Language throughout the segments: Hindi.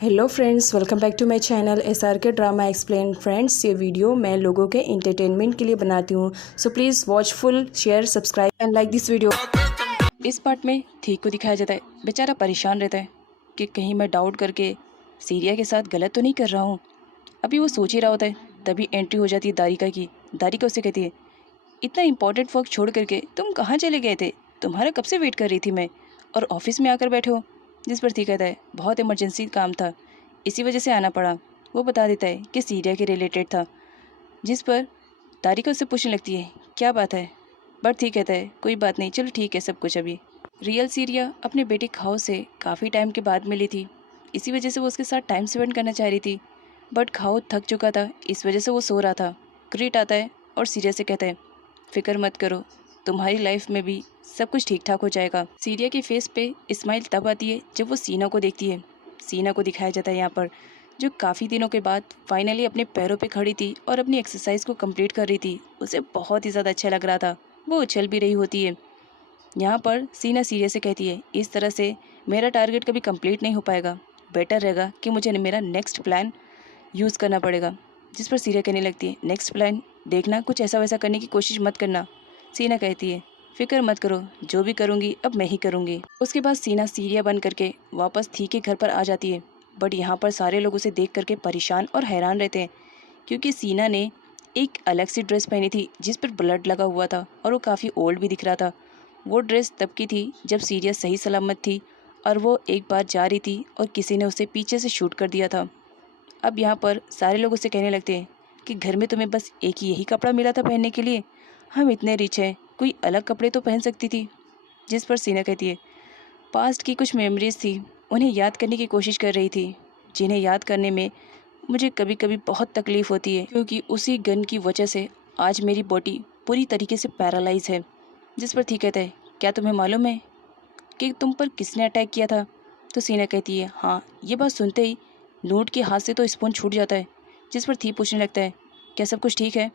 Hello friends, welcome back to my channel SRK drama explain. Friends, ये वीडियो मैं लोगों के इंटरटेनमेंट के लिए बनाती हूँ, so please watch full, share, subscribe and like this video. इस पार्ट में ठीक को दिखाया जाता है। बेचारा परेशान रहता है कि कहीं मैं डाउट करके सीरिया के साथ गलत तो नहीं कर रहा हूँ। अभी वो सोच ही रहा होता है, तभी एंट्री हो जाती है दारिका की। दारिका उससे कहती है, इतना इंपॉर्टेंट वर्क छोड़ करके तुम कहाँ चले गए थे? तुम्हारा कब से वेट कर रही थी मैं, और ऑफिस में आकर बैठे हो। जिस पर ठीक कहता है, बहुत इमरजेंसी काम था, इसी वजह से आना पड़ा। वो बता देता है कि सीरिया के रिलेटेड था। जिस पर दारिका उससे पूछने लगती है, क्या बात है? बट ठीक कहता है, कोई बात नहीं, चलो ठीक है सब कुछ। अभी रियल सीरिया अपने बेटे खाओ से काफ़ी टाइम के बाद मिली थी, इसी वजह से वो उसके साथ टाइम स्पेंड करना चाह रही थी। बट खाओ थक चुका था, इस वजह से वो सो रहा था। क्रीट आता है और सीरिया से कहता है, फिक्र मत करो, तुम्हारी लाइफ में भी सब कुछ ठीक ठाक हो जाएगा। सीरिया के फेस पे स्माइल तब आती है जब वो सीना को देखती है। सीना को दिखाया जाता है यहाँ पर, जो काफ़ी दिनों के बाद फाइनली अपने पैरों पे खड़ी थी और अपनी एक्सरसाइज को कंप्लीट कर रही थी। उसे बहुत ही ज़्यादा अच्छा लग रहा था, वो उछल भी रही होती है। यहाँ पर सीना सीरियस से कहती है, इस तरह से मेरा टारगेट कभी कंप्लीट नहीं हो पाएगा। बेटर रहेगा कि मुझे मेरा नेक्स्ट प्लान यूज़ करना पड़ेगा। जिस पर सीरिया कहने लगती है, नेक्स्ट प्लान देखना, कुछ ऐसा वैसा करने की कोशिश मत करना। सीना कहती है, फिक्र मत करो, जो भी करूँगी अब मैं ही करूँगी। उसके बाद सीना सीरिया बन करके वापस थी के घर पर आ जाती है। बट यहाँ पर सारे लोग उसे देख करके परेशान और हैरान रहते हैं, क्योंकि सीना ने एक अलग सी ड्रेस पहनी थी जिस पर ब्लड लगा हुआ था और वो काफ़ी ओल्ड भी दिख रहा था। वो ड्रेस तब की थी जब सीरिया सही सलामत थी और वो एक बार जा रही थी और किसी ने उसे पीछे से शूट कर दिया था। अब यहाँ पर सारे लोग उससे कहने लगते हैं कि घर में तुम्हें बस एक ही यही कपड़ा मिला था पहनने के लिए, हम इतने रिच हैं, कोई अलग कपड़े तो पहन सकती थी। जिस पर सीना कहती है, पास्ट की कुछ मेमोरीज थी, उन्हें याद करने की कोशिश कर रही थी, जिन्हें याद करने में मुझे कभी कभी बहुत तकलीफ़ होती है, क्योंकि उसी गन की वजह से आज मेरी बॉडी पूरी तरीके से पैरालाइज है। जिस पर ठीक कहता है, क्या तुम्हें मालूम है कि तुम पर किसने अटैक किया था? तो सीना कहती है, हाँ। ये बात सुनते ही नोट के हाथ से तो स्पून छूट जाता है। जिस पर थी पूछने लगता है, क्या सब कुछ ठीक है?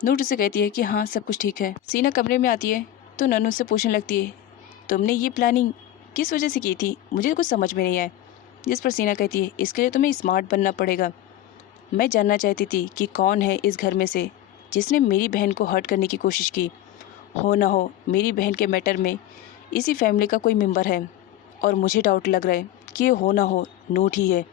नोट उसे कहती है कि हाँ सब कुछ ठीक है। सीना कमरे में आती है तो ननू से पूछने लगती है, तुमने ये प्लानिंग किस वजह से की थी? मुझे कुछ समझ में नहीं आया। जिस पर सीना कहती है, इसके लिए तुम्हें स्मार्ट बनना पड़ेगा। मैं जानना चाहती थी कि कौन है इस घर में से जिसने मेरी बहन को हर्ट करने की कोशिश की। हो ना हो मेरी बहन के मैटर में इसी फैमिली का कोई मेंबर है, और मुझे डाउट लग रहा है कि ये हो ना हो नोट ही है।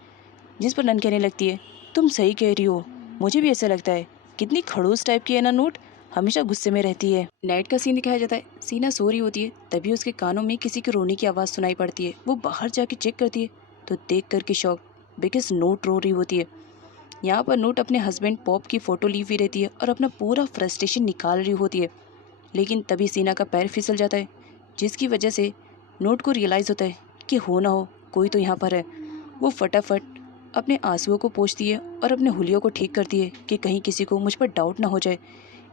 जिस पर नन कहने लगती है, तुम सही कह रही हो, मुझे भी ऐसा लगता है। कितनी खड़ूस टाइप की है ना नोट, हमेशा गुस्से में रहती है। नाइट का सीन दिखाया जाता है। सीना सो रही होती है, तभी उसके कानों में किसी के रोने की आवाज़ सुनाई पड़ती है। वो बाहर जाके चेक करती है तो देख करके शॉक, बिकॉज नोट रो रही होती है। यहाँ पर नोट अपने हस्बैंड पॉप की फ़ोटो ली हुई रहती है और अपना पूरा फ्रस्ट्रेशन निकाल रही होती है। लेकिन तभी सीना का पैर फिसल जाता है, जिसकी वजह से नोट को रियलाइज़ होता है कि हो ना हो कोई तो यहाँ पर है। वो फटाफट अपने आंसुओं को पोंछती है और अपने हुलियों को ठीक करती है कि कहीं किसी को मुझ पर डाउट ना हो जाए।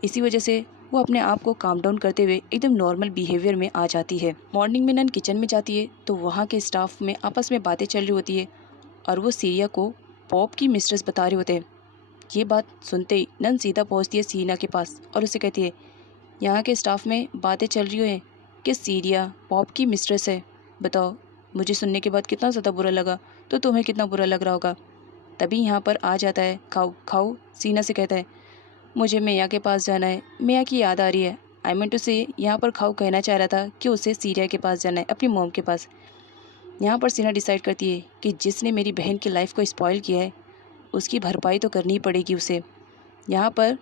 इसी वजह से वो अपने आप को काम डाउन करते हुए एकदम नॉर्मल बिहेवियर में आ जाती है। मॉर्निंग में नन किचन में जाती है तो वहाँ के स्टाफ में आपस में बातें चल रही होती है और वो सीरिया को पॉप की मिस्ट्रेस बता रहे होते हैं। ये बात सुनते ही नन सीधा पहुँचती है सीना के पास और उसे कहती है, यहाँ के स्टाफ में बातें चल रही हैं कि सीरिया पॉप की मिस्ट्रेस है। बताओ, मुझे सुनने के बाद कितना ज़्यादा बुरा लगा, तो तुम्हें कितना बुरा लग रहा होगा। तभी यहाँ पर आ जाता है खाऊ। खाऊ सीना से कहता है, मुझे मैया के पास जाना है, मैया की याद आ रही है। आई मीन टू से यहाँ पर खाऊ कहना चाह रहा था कि उसे सीरिया के पास जाना है, अपनी मॉम के पास। यहाँ पर सीना डिसाइड करती है कि जिसने मेरी बहन की लाइफ को स्पॉइल किया है उसकी भरपाई तो करनी ही पड़ेगी उसे। यहाँ पर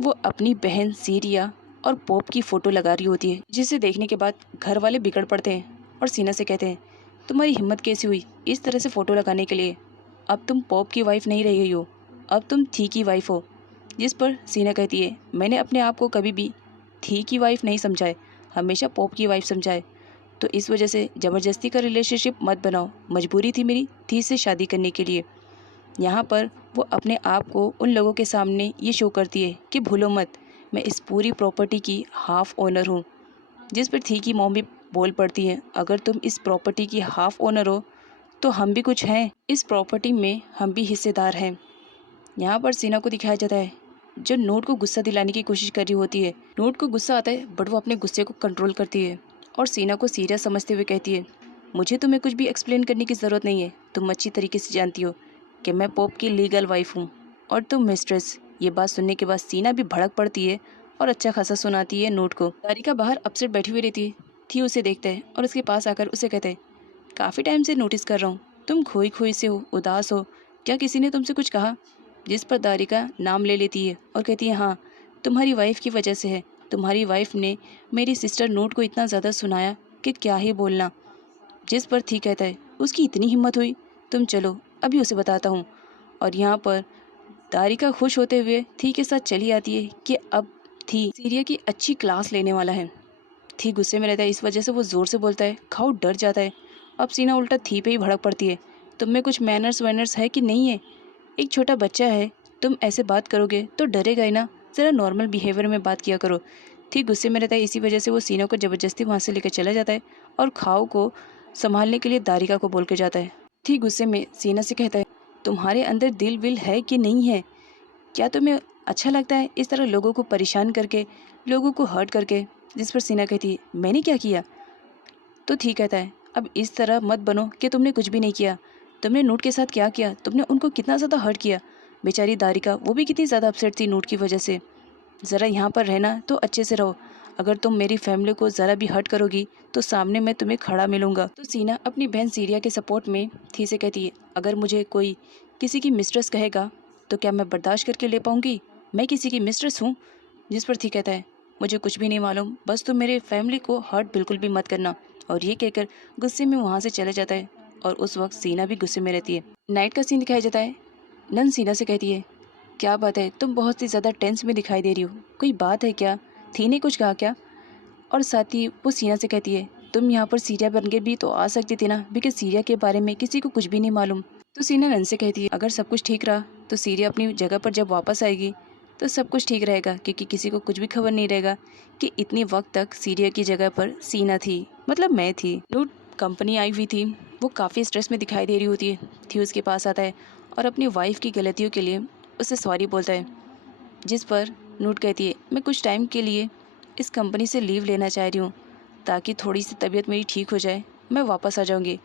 वो अपनी बहन सीरिया और पॉप की फ़ोटो लगा रही होती है, जिसे देखने के बाद घर वाले बिगड़ पड़ते हैं और सीना से कहते हैं, तुम्हारी हिम्मत कैसी हुई इस तरह से फ़ोटो लगाने के लिए? अब तुम पॉप की वाइफ नहीं रह गई हो, अब तुम थी की वाइफ हो। जिस पर सीना कहती है, मैंने अपने आप को कभी भी थी की वाइफ नहीं समझा है, हमेशा पॉप की वाइफ समझा है। तो इस वजह से ज़बरदस्ती का रिलेशनशिप मत बनाओ, मजबूरी थी मेरी थी से शादी करने के लिए। यहाँ पर वो अपने आप को उन लोगों के सामने ये शो करती है कि भूलो मत, मैं इस पूरी प्रॉपर्टी की हाफ ओनर हूँ। जिस पर थी की मॉम भी बोल पड़ती है, अगर तुम इस प्रॉपर्टी की हाफ ओनर हो तो हम भी कुछ हैं, इस प्रॉपर्टी में हम भी हिस्सेदार हैं। यहाँ पर सीना को दिखाया जाता है जो नोट को गुस्सा दिलाने की कोशिश कर रही होती है। नोट को गुस्सा आता है बट वो अपने गुस्से को कंट्रोल करती है और सीना को सीरियस समझते हुए कहती है, मुझे तुम्हें कुछ भी एक्सप्लेन करने की ज़रूरत नहीं है। तुम अच्छी तरीके से जानती हो कि मैं पॉप की लीगल वाइफ हूँ और तुम मिस्ट्रेस। ये बात सुनने के बाद सीना भी भड़क पड़ती है और अच्छा खासा सुनाती है नोट को। दारिका बाहर अपसेट बैठी हुई रहती थी, उसे देखता है और उसके पास आकर उसे कहते हैं, काफ़ी टाइम से नोटिस कर रहा हूँ, तुम खोई खोई से हो, उदास हो। क्या किसी ने तुमसे कुछ कहा? जिस पर दारिका नाम ले लेती है और कहती है, हाँ, तुम्हारी वाइफ की वजह से है। तुम्हारी वाइफ ने मेरी सिस्टर नोट को इतना ज़्यादा सुनाया कि क्या ही बोलना। जिस पर थी कहता है, उसकी इतनी हिम्मत हुई, तुम चलो अभी उसे बताता हूँ। और यहाँ पर दारिका खुश होते हुए थी के साथ चली आती है कि अब थी सीरिया की अच्छी क्लास लेने वाला है। थी गुस्से में रहता है, इस वजह से वो ज़ोर से बोलता है। खाओ डर जाता है। अब सीना उल्टा थी पे ही भड़क पड़ती है। तुम में कुछ मैनर्स वैनर्स है कि नहीं है? एक छोटा बच्चा है, तुम ऐसे बात करोगे तो डरेगा ही ना। ज़रा नॉर्मल बिहेवियर में बात किया करो। थी गुस्से में रहता है, इसी वजह से वो सीना को ज़बरदस्ती वहाँ से लेकर चला जाता है और खाओ को संभालने के लिए दारिका को बोल के जाता है। थी गुस्से में सीना से कहता है, तुम्हारे अंदर दिल विल है कि नहीं है? क्या तुम्हें अच्छा लगता है इस तरह लोगों को परेशान करके, लोगों को हर्ट करके? जिस पर सीना कहती है, मैंने क्या किया? तो ठीक कहता है, अब इस तरह मत बनो कि तुमने कुछ भी नहीं किया। तुमने नोट के साथ क्या किया? तुमने उनको कितना ज़्यादा हर्ट किया। बेचारी दारिका, वो भी कितनी ज़्यादा अपसेट थी नोट की वजह से। ज़रा यहाँ पर रहना तो अच्छे से रहो। अगर तुम मेरी फैमिली को ज़रा भी हर्ट करोगी तो सामने मैं तुम्हें खड़ा मिलूंगा। तो सीना अपनी बहन सीरिया के सपोर्ट में थी से कहती है, अगर मुझे कोई किसी की मिस्ट्रेस कहेगा तो क्या मैं बर्दाश्त करके ले पाऊंगी? मैं किसी की मिस्ट्रेस हूँ? जिस पर थी कहता है, मुझे कुछ भी नहीं मालूम, बस तुम मेरे फैमिली को हर्ट बिल्कुल भी मत करना। और ये कहकर गुस्से में वहाँ से चले जाता है और उस वक्त सीना भी गुस्से में रहती है। नाइट का सीन दिखाया जाता है। नन सीना से कहती है, क्या बात है, तुम बहुत ही ज़्यादा टेंस में दिखाई दे रही हो, कोई बात है क्या? थी ने कुछ कहा क्या? और साथ ही वो सीना से कहती है, तुम यहाँ पर सीरिया बन के भी तो आ सकती थी ना, बिकॉज सीरिया के बारे में किसी को कुछ भी नहीं मालूम। तो सीना नन से कहती है, अगर सब कुछ ठीक रहा तो सीरिया अपनी जगह पर जब वापस आएगी तो सब कुछ ठीक रहेगा, क्योंकि किसी को कुछ भी खबर नहीं रहेगा कि इतनी वक्त तक सीरिया की जगह पर सीना थी, मतलब मैं थी। लूट कंपनी आई हुई थी, वो काफ़ी स्ट्रेस में दिखाई दे रही होती है। थी उसके पास आता है और अपनी वाइफ की गलतियों के लिए उसे सॉरी बोलता है। जिस पर नूट कहती है, मैं कुछ टाइम के लिए इस कंपनी से लीव लेना चाह रही हूँ ताकि थोड़ी सी तबीयत मेरी ठीक हो जाए, मैं वापस आ जाऊँगी।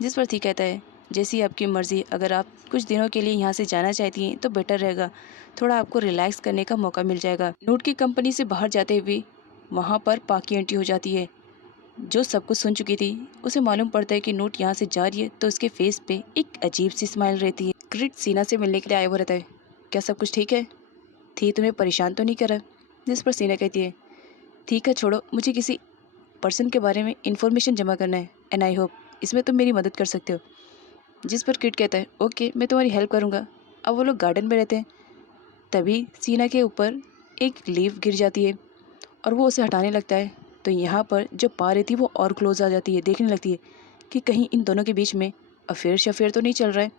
जिस पर थी कहता है, जैसी आपकी मर्ज़ी, अगर आप कुछ दिनों के लिए यहाँ से जाना चाहती हैं तो बेटर रहेगा, थोड़ा आपको रिलैक्स करने का मौका मिल जाएगा। नूट की कंपनी से बाहर जाते हुए वहाँ पर पाकी एंट्री हो जाती है, जो सब कुछ सुन चुकी थी। उसे मालूम पड़ता है कि नोट यहाँ से जा रही है तो उसके फेस पे एक अजीब सी स्माइल रहती है। क्रिट सीना से मिलने के लिए आया हुआ रहता है, क्या सब कुछ ठीक है? थी तुम्हें परेशान तो नहीं कर रहा? जिस पर सीना कहती है, ठीक है छोड़ो, मुझे किसी पर्सन के बारे में इंफॉर्मेशन जमा करना है एंड आई होप इसमें तुम मेरी मदद कर सकते हो। जिस पर किट कहता है, ओके मैं तुम्हारी हेल्प करूँगा। अब वो लोग गार्डन में रहते हैं, तभी सीना के ऊपर एक लीफ गिर जाती है और वो उसे हटाने लगता है। तो यहाँ पर जो पा रही थी वो और क्लोज आ जाती है, देखने लगती है कि कहीं इन दोनों के बीच में अफेयर शफेयर तो नहीं चल रहा है।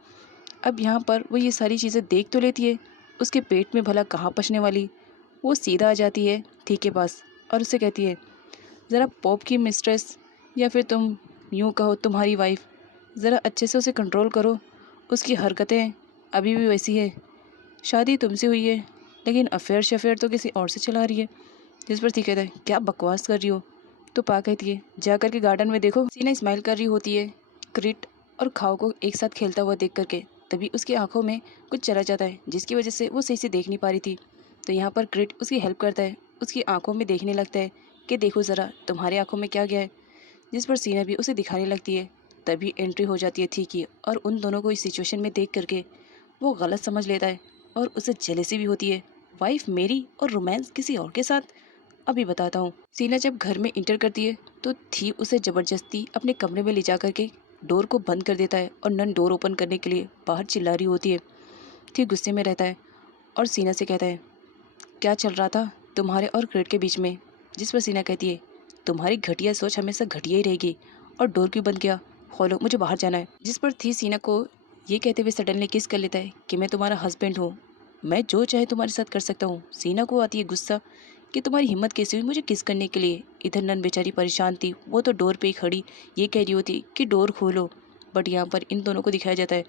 अब यहाँ पर वो ये सारी चीज़ें देख तो लेती है, उसके पेट में भला कहाँ पचने वाली। वो सीधा आ जाती है थी के पास और उससे कहती है, ज़रा पॉप की मिस्ट्रेस या फिर तुम यूँ कहो तुम्हारी वाइफ, ज़रा अच्छे से उसे कंट्रोल करो। उसकी हरकतें अभी भी वैसी है, शादी तुमसे हुई है लेकिन अफेयर शफेयर तो किसी और से चला रही है। जिस पर थी कहता है, क्या बकवास कर रही हो? तो पा कहती है, जा करके गार्डन में देखो। सीना स्माइल कर रही होती है क्रिट और खाओ को एक साथ खेलता हुआ देख करके, तभी उसकी आंखों में कुछ चला जाता है जिसकी वजह से वो सही से देख नहीं पा रही थी। तो यहाँ पर क्रिट उसकी हेल्प करता है, उसकी आंखों में देखने लगता है कि देखो ज़रा तुम्हारी आंखों में क्या गया है। जिस पर सीना भी उसे दिखाने लगती है, तभी एंट्री हो जाती है थी की और उन दोनों को इस सिचुएशन में देख करके वो गलत समझ लेता है और उसे जेलसी भी होती है, वाइफ मेरी और रोमांस किसी और के साथ। अभी बताता हूँ। सीना जब घर में इंटर करती है तो थी उसे ज़बरदस्ती अपने कमरे में ले जा करके डोर को बंद कर देता है और नन डोर ओपन करने के लिए बाहर चिल्ला रही होती है। थी गुस्से में रहता है और सीना से कहता है, क्या चल रहा था तुम्हारे और क्रेट के बीच में? जिस पर सीना कहती है, तुम्हारी घटिया सोच हमेशा घटिया ही रहेगी, और डोर क्यों बंद किया? खोलो, मुझे बाहर जाना है। जिस पर थी सीना को ये कहते हुए सडनली किस कर लेता है कि मैं तुम्हारा हस्बैंड हूँ, मैं जो चाहे तुम्हारे साथ कर सकता हूँ। सीना को आती है गुस्सा कि तुम्हारी हिम्मत कैसे हुई मुझे किस करने के लिए। इधर नन बेचारी परेशान थी, वो तो डोर पे ही खड़ी ये कह रही होती कि डोर खोलो, बट यहाँ पर इन दोनों को दिखाया जाता है।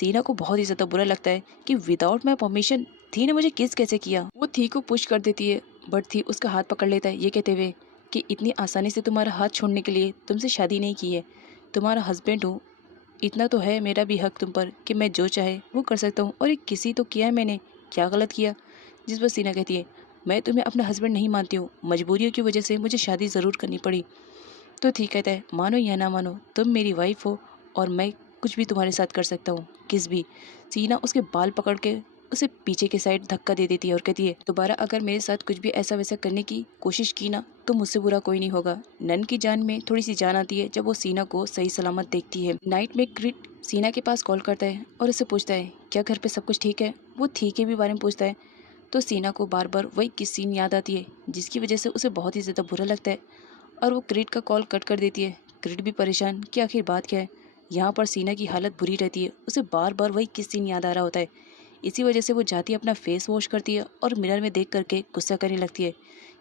सीना को बहुत ही ज़्यादा बुरा लगता है कि विदाउट माई परमिशन थी ने मुझे किस कैसे किया। वो थी को पुश कर देती है, बट थी उसका हाथ पकड़ लेता है ये कहते हुए कि इतनी आसानी से तुम्हारा हाथ छोड़ने के लिए तुमसे शादी नहीं की है, तुम्हारा हस्बैंड हूँ, इतना तो है मेरा भी हक तुम पर कि मैं जो चाहे वो कर सकता हूँ। और ये किसी तो किया है मैंने, क्या गलत किया? जिस पर सीना कहती है, मैं तुम्हें अपना हस्बैंड नहीं मानती हूँ, मजबूरियों की वजह से मुझे शादी ज़रूर करनी पड़ी। तो ठीक कहता है, मानो या ना मानो तुम मेरी वाइफ हो और मैं कुछ भी तुम्हारे साथ कर सकता हूँ, किस भी। सीना उसके बाल पकड़ के उसे पीछे के साइड धक्का दे देती है और कहती है, दोबारा अगर मेरे साथ कुछ भी ऐसा वैसा करने की कोशिश की ना तो मुझसे बुरा कोई नहीं होगा। नन की जान में थोड़ी सी जान आती है जब वो सीना को सही सलामत देखती है। नाइट में क्रिट सीना के पास कॉल करता है और उसे पूछता है, क्या घर पे सब कुछ ठीक है? वो ठीक है भी बारे में पूछता है तो सीना को बार बार वही किस सीन याद आती है जिसकी वजह से उसे बहुत ही ज़्यादा बुरा लगता है और वो क्रिट का कॉल कट कर देती है। क्रिट भी परेशान कि आखिर बात क्या है। यहाँ पर सीना की हालत बुरी रहती है, उसे बार बार वही किस सीन याद आ रहा होता है। इसी वजह से वो जाती है, अपना फेस वॉश करती है और मिरर में देख करके गुस्सा करने लगती है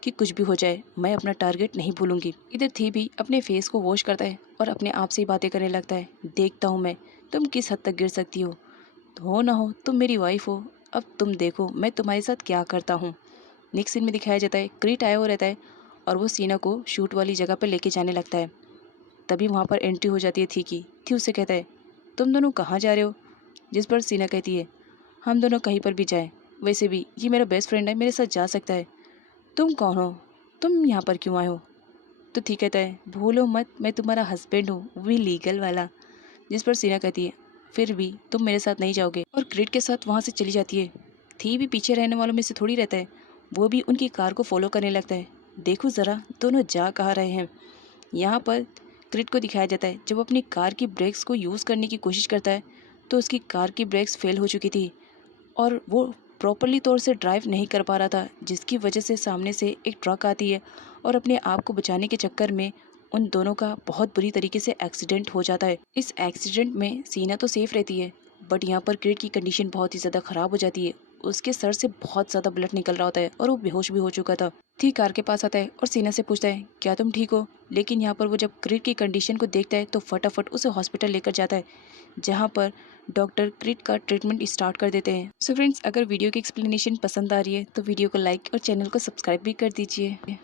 कि कुछ भी हो जाए मैं अपना टारगेट नहीं भूलूंगी। इधर थी भी अपने फेस को वॉश करता है और अपने आप से ही बातें करने लगता है, देखता हूँ मैं तुम किस हद तक गिर सकती हो ना हो तुम मेरी वाइफ हो, अब तुम देखो मैं तुम्हारे साथ क्या करता हूँ। नेक्स्ट सीन में दिखाया जाता है, क्रिट आया हुआ रहता है और वो सीना को शूट वाली जगह पर लेके जाने लगता है। तभी वहाँ पर एंट्री हो जाती है थी उससे कहता है, तुम दोनों कहाँ जा रहे हो? जिस पर सीना कहती है, हम दोनों कहीं पर भी जाएं, वैसे भी ये मेरा बेस्ट फ्रेंड है, मेरे साथ जा सकता है। तुम कौन हो? तुम यहाँ पर क्यों आए हो? तो ठीक कहता है, भूलो मत मैं तुम्हारा हस्बैंड हूँ, वो भी लीगल वाला। जिस पर सीना कहती है, फिर भी तुम मेरे साथ नहीं जाओगे, और क्रिट के साथ वहाँ से चली जाती है। थी भी पीछे रहने वालों में से थोड़ी रहता है, वो भी उनकी कार को फॉलो करने लगता है। देखो ज़रा दोनों जा कहाँ रहे हैं। यहाँ पर क्रिट को दिखाया जाता है जब अपनी कार की ब्रेक्स को यूज़ करने की कोशिश करता है तो उसकी कार की ब्रेक्स फेल हो चुकी थी और वो प्रॉपरली तौर से ड्राइव नहीं कर पा रहा था, जिसकी वजह से सामने से एक ट्रक आती है और अपने आप को बचाने के चक्कर में उन दोनों का बहुत बुरी तरीके से एक्सीडेंट हो जाता है। इस एक्सीडेंट में सीना तो सेफ रहती है बट यहाँ पर क्रिट की कंडीशन बहुत ही ज़्यादा ख़राब हो जाती है। उसके सर से बहुत ज़्यादा ब्लड निकल रहा होता है और वो बेहोश भी हो चुका था। थी कार के पास आता है और सीना से पूछता है, क्या तुम ठीक हो? लेकिन यहाँ पर वो जब क्रिट की कंडीशन को देखता है तो फटाफट उसे हॉस्पिटल लेकर जाता है जहाँ पर डॉक्टर क्रिट का ट्रीटमेंट स्टार्ट कर देते हैं। सो फ्रेंड्स, अगर वीडियो की एक्सप्लेनेशन पसंद आ रही है तो वीडियो को लाइक और चैनल को सब्सक्राइब भी कर दीजिए।